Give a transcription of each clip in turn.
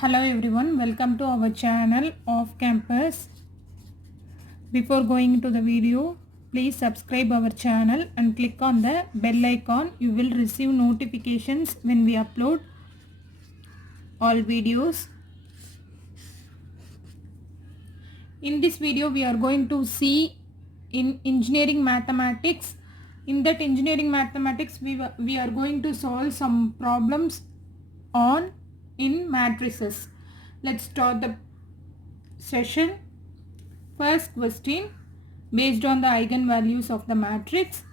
Hello everyone, welcome to our channel Off Campus. Before going to the video, please subscribe our channel and click on the bell icon. You will receive notifications when we upload all videos. In this video, we are going to see in engineering mathematics. In that engineering mathematics, we are going to solve some problems on in matrices. Let's start the session. First question, based on the eigenvalues of the matrix,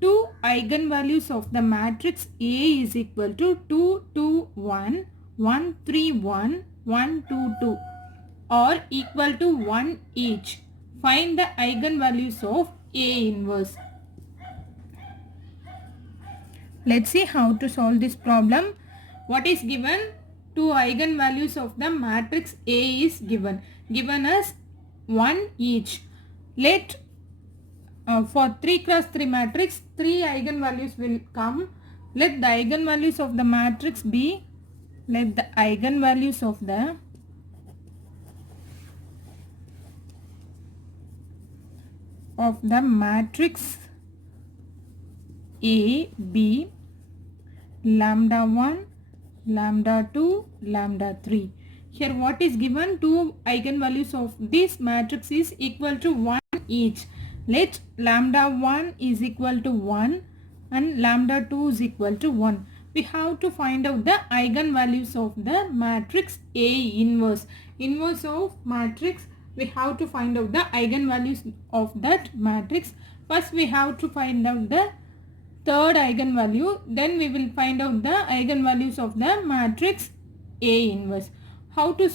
two eigenvalues of the matrix A is equal to 2, 2, 1, 1, 3, 1, 1, 2, 2 or equal to 1 each. Find the eigenvalues of A inverse. Let's see how to solve this problem. What is given? Two eigenvalues of the matrix A is given. Given as 1 each. Let for 3 cross 3 matrix, 3 eigenvalues will come. Let the eigenvalues of the matrix be, let the eigenvalues of the matrix A be lambda 1, lambda 2, lambda 3. Here what is given? Two eigenvalues of this matrix is equal to 1 each. Let lambda 1 is equal to 1 and lambda 2 is equal to 1. We have to find out the eigenvalues of the matrix A inverse. Inverse of matrix, we have to find out the eigenvalues of that matrix. First we have to find out the third eigenvalue, then we will find out the eigenvalues of the matrix A inverse. How to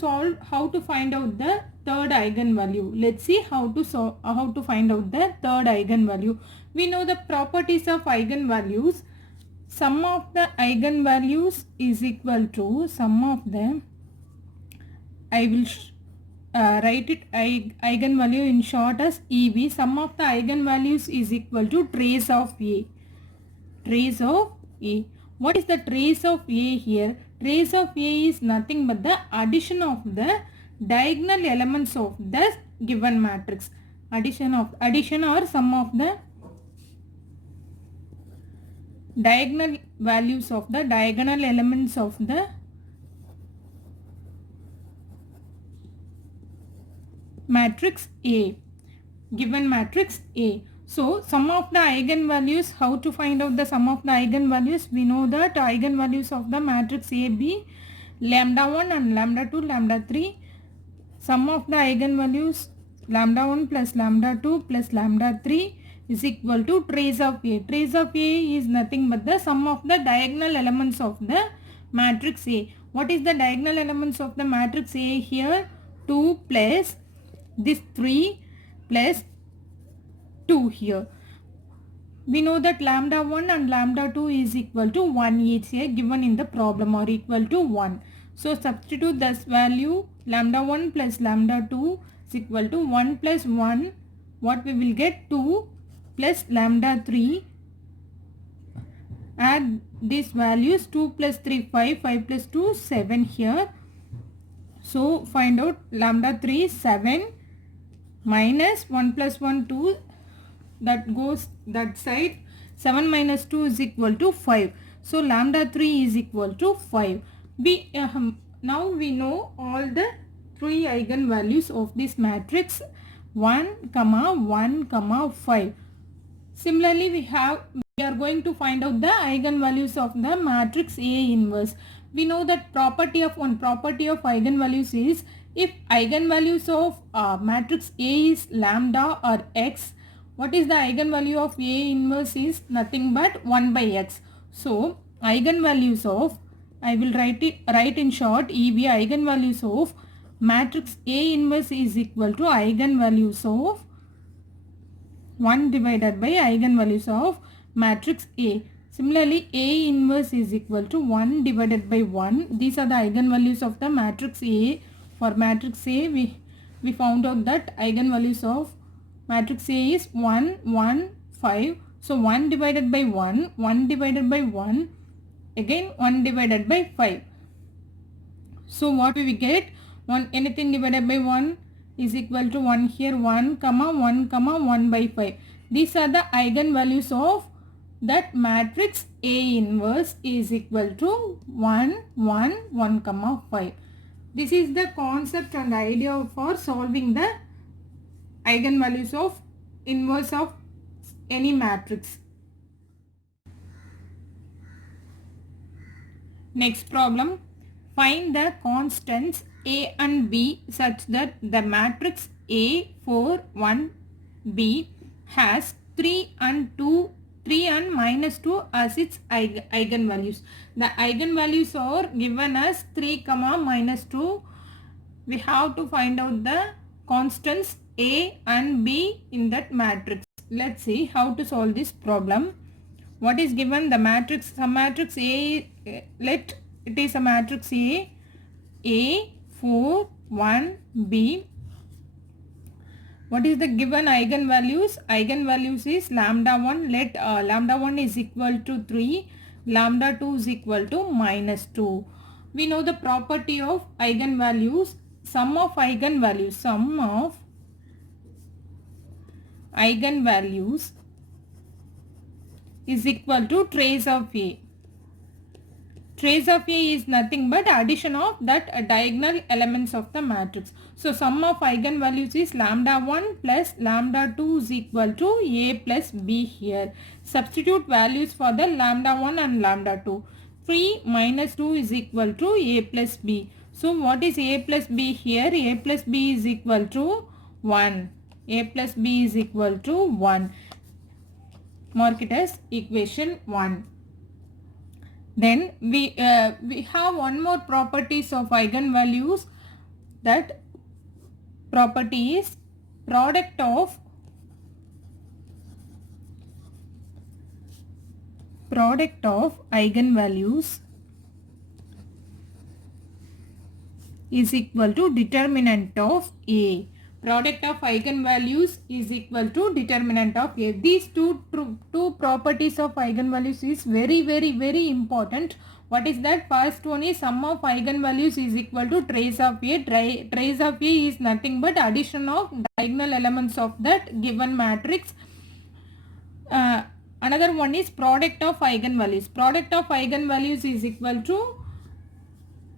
find out the third eigenvalue? Let's see how to find out the third eigenvalue. We know the properties of eigenvalues. Sum of the eigenvalues is equal to sum of them. I will write it eigenvalue in short as EV. Sum of the eigenvalues is equal to trace of A. Trace of A. What is the trace of A here? Trace of A is nothing but the addition of the diagonal elements of the given matrix. Addition or sum of the diagonal values of the diagonal elements of the matrix A. Given matrix A. So, sum of the eigenvalues, how to find out the sum of the eigenvalues? We know that eigenvalues of the matrix A be lambda 1 and lambda 2, lambda 3. Sum of the eigenvalues lambda 1 plus lambda 2 plus lambda 3 is equal to trace of A. Trace of A is nothing but the sum of the diagonal elements of the matrix A. What is the diagonal elements of the matrix A here? 2 plus this 3 plus 2 here. We know that lambda 1 and lambda 2 is equal to 1 each here given in the problem, or equal to 1. So substitute this value lambda 1 plus lambda 2 is equal to 1 plus 1. What we will get? 2 plus lambda 3. Add these values, 2 plus 3 5, 5 plus 2 7 here. So find out lambda 3 7 minus 1 plus 1 2. That goes that side. 7 minus 2 is equal to 5. So lambda 3 is equal to 5. Now we know all the three eigenvalues of this matrix 1, 1, 5. Similarly, we are going to find out the eigenvalues of the matrix A inverse. We know that property of eigenvalues is, if eigenvalues of matrix A is lambda or x, what is the eigenvalue of A inverse is nothing but 1 by x. So eigenvalues of, I will write in short, EV, eigenvalues of matrix A inverse is equal to eigenvalues of 1 divided by eigenvalues of matrix A. Similarly, A inverse is equal to 1 divided by 1. These are the eigenvalues of the matrix A. For matrix A, we found out that eigenvalues of matrix A is 1, 1, 5. So 1 divided by 1, 1 divided by 1, again 1 divided by 5. So what we get? 1, anything divided by 1 is equal to 1 here, 1 comma 1 comma 1 by 5. These are the eigenvalues of that matrix A inverse is equal to 1 1 1 comma 5. This is the concept and idea for solving the eigenvalues of inverse of any matrix. Next problem, find the constants A and B such that the matrix A 4 1 B has 3 and minus 2 as its eigenvalues. The eigenvalues are given as 3 comma minus 2. We have to find out the constants A and B in that matrix. Let's see how to solve this problem. What is given? The matrix, some matrix A, let it is a matrix A 4 1 B. What is the given eigenvalues? Eigenvalues is lambda 1, let lambda 1 is equal to 3, lambda 2 is equal to minus 2. We know the property of eigenvalues, sum of eigenvalues is equal to trace of A. Trace of A is nothing but addition of that diagonal elements of the matrix. So sum of eigenvalues is lambda 1 plus lambda 2 is equal to A plus B here. Substitute values for the lambda 1 and lambda 2. 3 minus 2 is equal to A plus B. So what is A plus B here? A plus B is equal to 1. A plus B is equal to 1. Mark it as equation 1. Then we have one more properties of eigenvalues. That property is product of eigenvalues is equal to determinant of A. Product of eigenvalues is equal to determinant of A. These two properties of eigenvalues is very important. What is that? First one is sum of eigenvalues is equal to trace of A. Trace of A is nothing but addition of diagonal elements of that given matrix. Another one is product of eigenvalues. Product of eigenvalues is equal to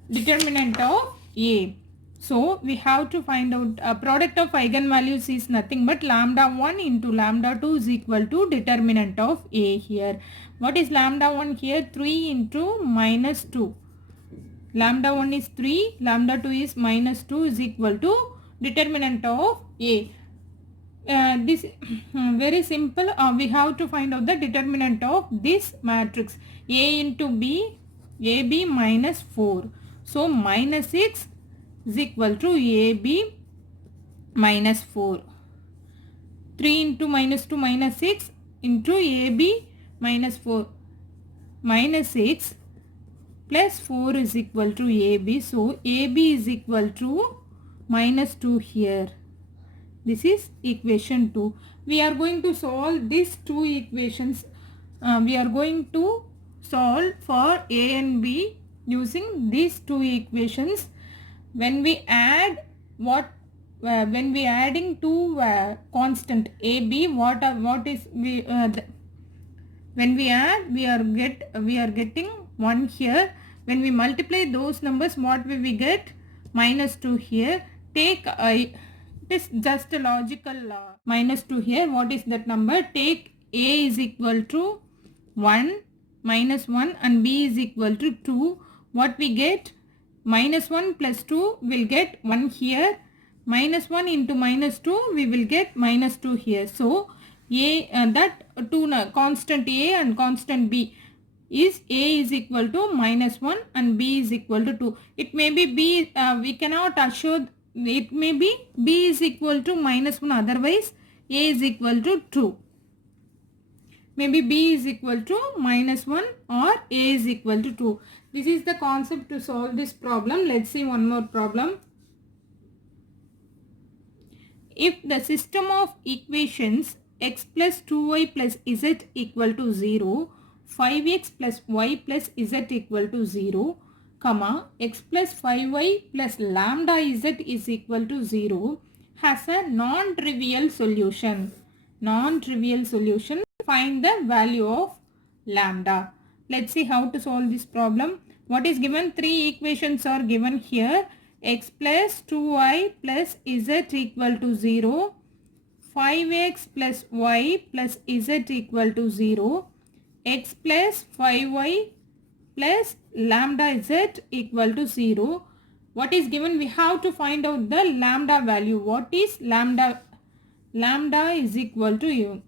determinant of A. So we have to find out product of eigenvalues is nothing but lambda 1 into lambda 2 is equal to determinant of A here. What is lambda 1 here? 3 into minus 2. Lambda 1 is 3, lambda 2 is minus 2 is equal to determinant of A. This very simple. We have to find out the determinant of this matrix A into B, AB minus 4. So minus 6 is equal to AB minus 4. 3 into minus 2 minus 6 into AB minus 4. Minus 6 plus 4 is equal to AB. So AB is equal to minus 2 here. This is equation 2. We are going to solve these two equations. We are going to solve for A and B using these two equations. When we add when we adding two constant A, B, when we add we are getting 1 here. When we multiply those numbers, what will we get? Minus 2 here. Take it is just a logical minus 2 here. What is that number? Take A is equal to 1 minus 1 and B is equal to 2. What we get? Minus 1 plus 2 will get 1 here. Minus 1 into minus 2 we will get minus 2 here. So A that two constant A and constant B is A is equal to minus 1 and B is equal to 2. It may be B, we cannot assure, it may be B is equal to minus 1, otherwise A is equal to 2. Maybe B is equal to minus 1 or A is equal to 2. This is the concept to solve this problem. Let's see one more problem. If the system of equations x plus 2y plus z equal to 0, 5x plus y plus z equal to 0, comma x plus 5y plus lambda z is equal to 0 has a non-trivial solution. Non-trivial solution. Find the value of lambda. Let's see how to solve this problem. What is given? Three equations are given here. X plus 2y plus z equal to 0. 5x plus y plus z equal to 0. X plus 5y plus lambda z equal to 0. What is given? We have to find out the lambda value. What is lambda? Lambda is equal to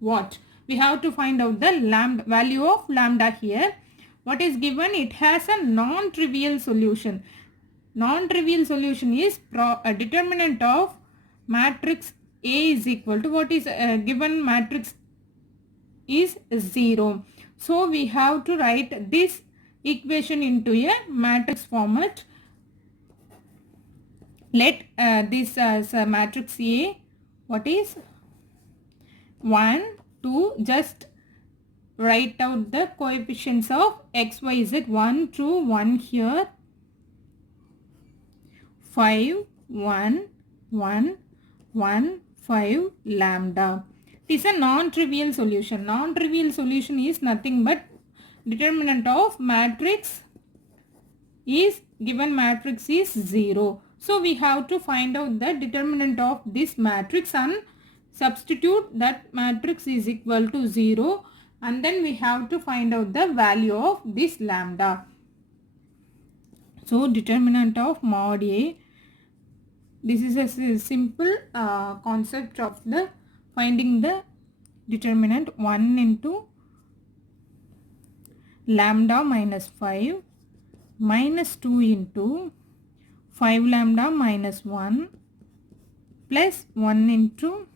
what? We have to find out the lambda value of lambda here. What is given? It has a non-trivial solution. Non-trivial solution is a determinant of matrix A is equal to what is given matrix is 0. So we have to write this equation into a matrix format. Let this as a matrix A, what is 1, 2, just write out the coefficients of x, y, z. 1, 2, 1 here. 5, 1, 1, 1, 5 lambda. It is a non-trivial solution. Non-trivial solution is nothing but determinant of matrix is given matrix is 0. So we have to find out the determinant of this matrix and substitute that matrix is equal to 0, and then we have to find out the value of this lambda. So determinant of mod A. This is a simple concept of the finding the determinant. 1 into lambda minus 5 minus 2 into 5 lambda minus 1 plus 1 into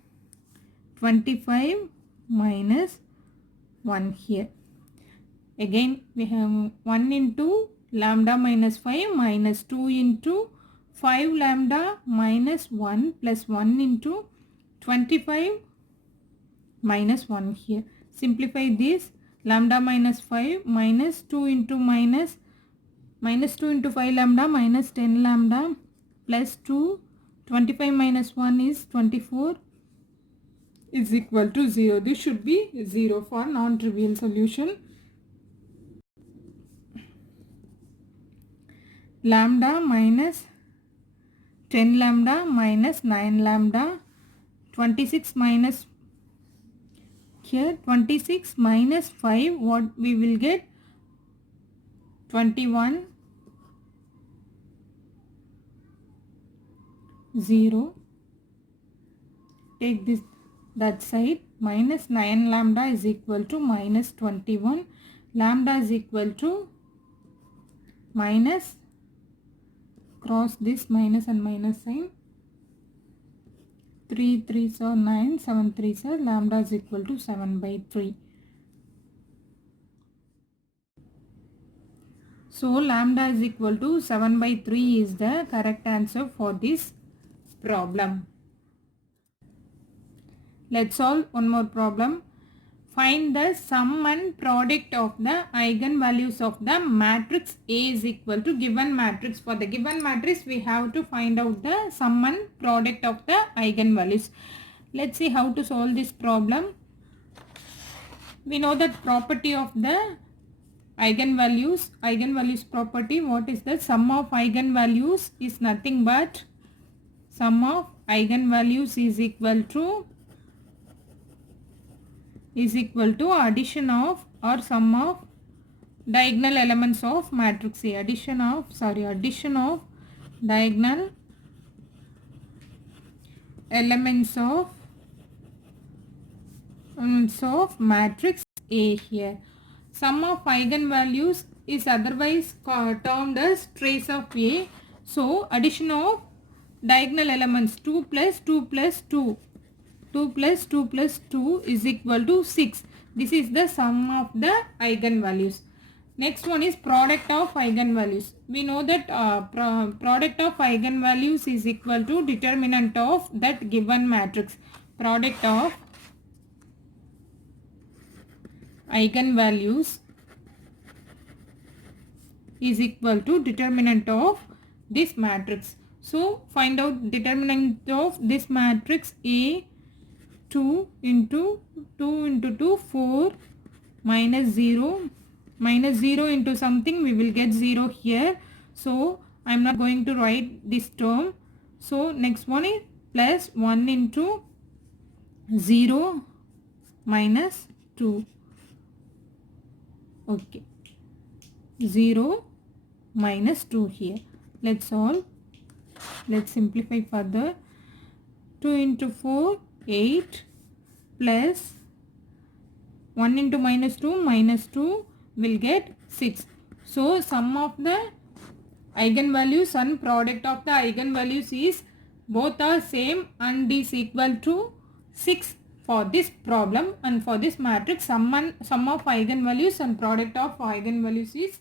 25 minus 1 here. Again we have 1 into lambda minus 5 minus 2 into 5 lambda minus 1 plus 1 into 25 minus 1 here. Simplify this. Lambda minus 5 minus 2 into minus 2 into 5 lambda minus 10 lambda plus 2, 25 minus 1 is 24 is equal to 0. This should be 0 for non-trivial solution. Lambda minus 10 lambda minus 9 lambda, 26 minus here 26 minus 5, what we will get? 21, 0. Take this that side. Minus 9 lambda is equal to minus 21. Lambda is equal to minus, cross this minus and minus sign. 3 3s are 9, 7 3s are, lambda is equal to 7 by 3. So lambda is equal to 7 by 3 is the correct answer for this problem. Let's solve one more problem. Find the sum and product of the eigenvalues of the matrix A is equal to given matrix. For the given matrix, we have to find out the sum and product of the eigenvalues. Let's see how to solve this problem. We know that property of the eigenvalues property. What is the sum of eigenvalues is nothing but sum of eigenvalues is equal to addition of or sum of diagonal elements of matrix A. Addition of diagonal elements of matrix A here. Sum of eigenvalues is otherwise termed as trace of A. So addition of diagonal elements 2 plus 2 plus 2. 2 plus 2 plus 2 is equal to 6. This is the sum of the eigenvalues. Next one is product of eigenvalues. We know that product of eigenvalues is equal to determinant of that given matrix. Product of eigenvalues is equal to determinant of this matrix. So find out determinant of this matrix. A 2 into 2, 4 minus 0 into something, we will get 0 here. So I am not going to write this term. So next one is plus 1 into 0 minus 2. Okay, 0 minus 2 here. Let's solve. Let's simplify further. 2 into 4, 8 plus 1 into minus 2 will get 6. So sum of the eigenvalues and product of the eigenvalues is both are same and is equal to 6 for this problem, and for this matrix sum of eigenvalues and product of eigenvalues is.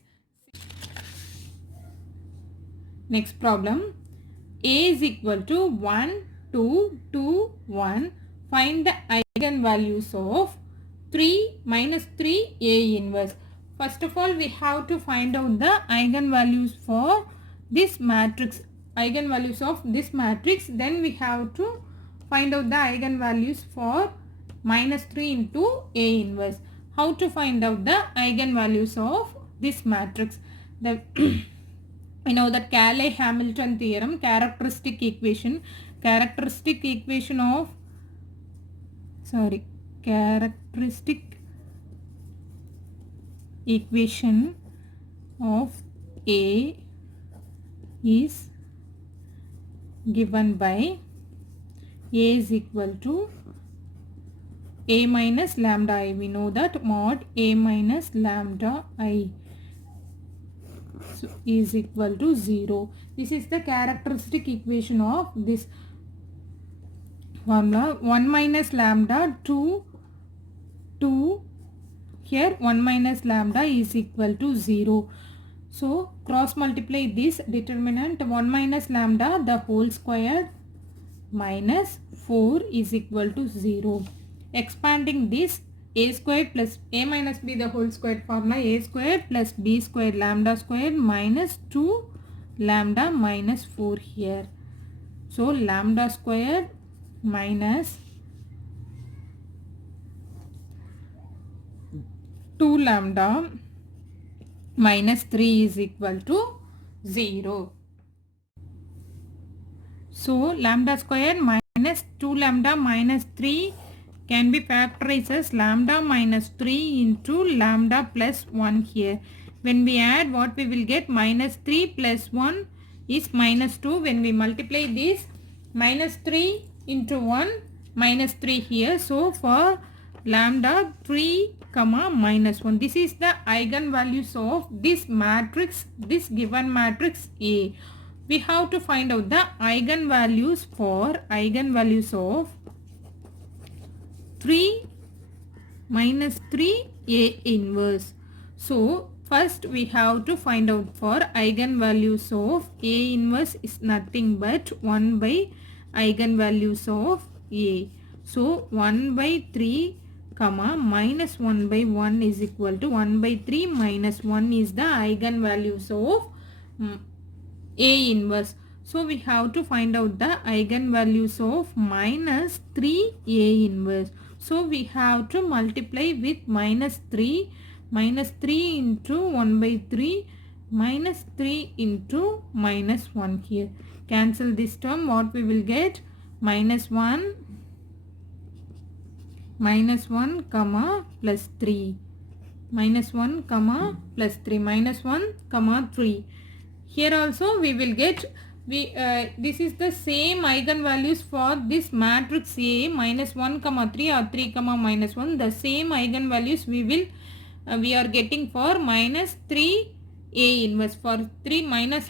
Next problem. A is equal to 1, 2, 2, 1. Find the eigenvalues of 3 minus 3 A inverse. First of all, we have to find out the eigenvalues for this matrix. Eigenvalues of this matrix. Then we have to find out the eigenvalues for minus 3 into A inverse. How to find out the eigenvalues of this matrix? The we know that Cayley-Hamilton theorem, characteristic equation of A is given by A is equal to A minus lambda I. We know that mod A minus lambda I is equal to 0. This is the characteristic equation of this formula. 1 minus lambda 2 here 1 minus lambda is equal to 0. So cross multiply this determinant. 1 minus lambda the whole square minus 4 is equal to 0. Expanding this, a squared plus a minus b the whole squared formula, a squared plus b squared lambda squared minus 2 lambda minus 4 here. So lambda squared minus 2 lambda minus 3 is equal to 0. So lambda squared minus 2 lambda minus 3 can be factorized as lambda minus 3 into lambda plus 1 here. When we add, what we will get? Minus 3 plus 1 is minus 2. When we multiply this, minus 3 into 1 minus 3 here. So for lambda 3 comma minus 1. This is the eigenvalues of this matrix, this given matrix A. We have to find out the eigenvalues for eigenvalues of 3 minus 3 A inverse. So first we have to find out for eigenvalues of A inverse is nothing but 1 by eigenvalues of A. So 1 by 3 comma minus 1 by 1 is equal to 1 by 3 minus 1 is the eigenvalues of A inverse. So we have to find out the eigenvalues of minus 3 A inverse. So we have to multiply with minus 3 into 1 by 3 minus 3 into minus 1 here. Cancel this term. What we will get? Minus 1 comma plus 3. Minus 1 comma plus 3. Minus 1 comma 3. Here also we will get, this is the same eigenvalues for this matrix A, minus 1 comma 3 or 3 comma minus 1. The same eigenvalues we are getting for minus 3 A inverse. For 3 minus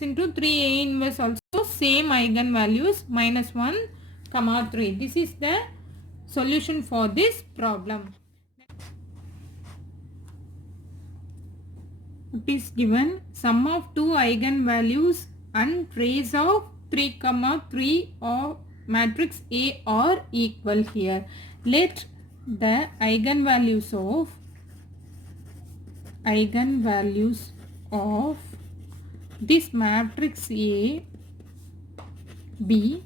into 3 A inverse also same eigenvalues, minus 1 comma 3. This is the solution for this problem. It is given sum of two eigenvalues and trace of 3 comma 3 of matrix A are equal here. Let the eigenvalues of this matrix A be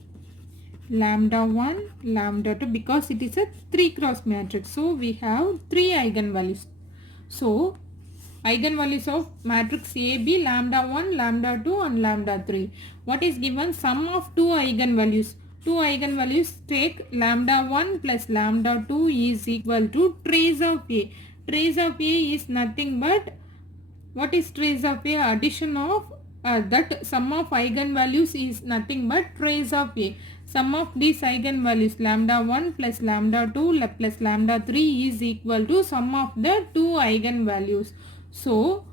lambda 1, lambda 2, because it is a 3 cross matrix. So we have 3 eigenvalues. So eigenvalues of matrix A be lambda 1, lambda 2 and lambda 3. What is given? Sum of 2 eigenvalues. 2 eigenvalues, take lambda 1 plus lambda 2 is equal to trace of A. Trace of A is nothing but, what is trace of A? Addition of that sum of eigenvalues is nothing but trace of A. Sum of these eigenvalues lambda 1 plus lambda 2 plus lambda 3 is equal to sum of the 2 eigenvalues. So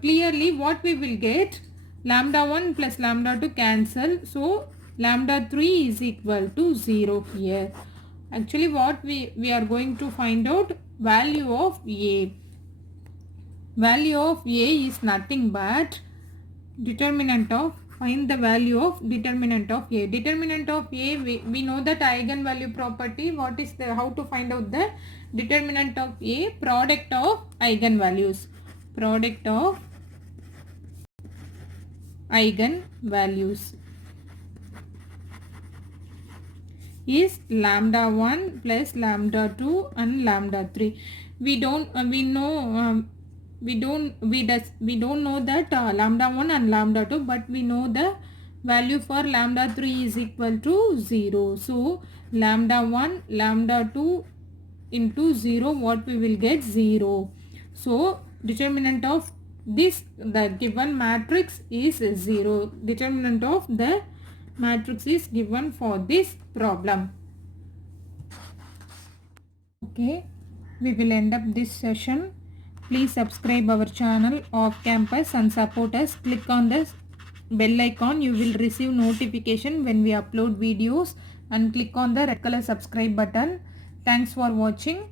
clearly what we will get, lambda 1 plus lambda 2 cancel. So lambda 3 is equal to 0 here. Actually what we are going to find out value of A. Value of A is nothing but determinant of, find the value of determinant of A. Determinant of A, we know that eigenvalue property. What is the, how to find out the determinant of A? Product of eigenvalues. Product of eigenvalues is lambda 1 plus lambda 2 and lambda 3. We don't know that lambda 1 and lambda 2, but we know the value for lambda 3 is equal to 0. So lambda 1, lambda 2 into 0, what we will get? 0. So determinant of this, the given matrix is 0. Determinant of the matrix is given for this problem. Okay, we will end up this session. Please subscribe our channel Off Campus and support us. Click on the bell icon. You will receive notification when we upload videos, and click on the red color subscribe button. Thanks for watching.